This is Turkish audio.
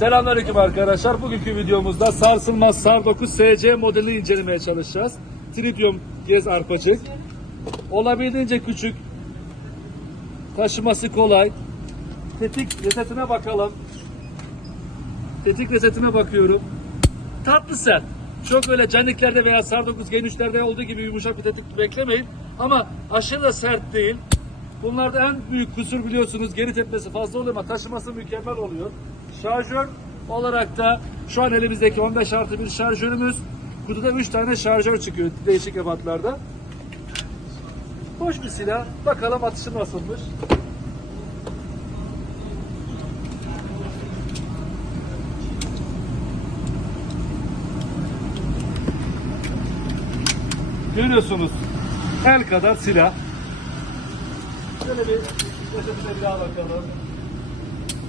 Selamünaleyküm arkadaşlar. Bugünkü videomuzda sarsılmaz SAR 9 SC modelini incelemeye çalışacağız. Tritium gez arpacık. Olabildiğince küçük. Taşıması kolay. Tetik resetine bakalım. Tetik resetine bakıyorum. Tatlı sert. Çok öyle caniklerde veya SAR 9 genişlerde olduğu gibi yumuşak bir tetik beklemeyin. Ama aşırı da sert değil. Bunlarda en büyük kusur biliyorsunuz geri tepmesi fazla oluyor ama taşıması mükemmel oluyor. Şarjör olarak da şu an elimizdeki 15 artı bir şarjörümüz. Kutuda 3 tane şarjör çıkıyor değişik ebatlarda. Hoş bir silah. Bakalım atışı nasılmış. Görüyorsunuz el kadar silah. Şöyle bir resetine bir daha bakalım.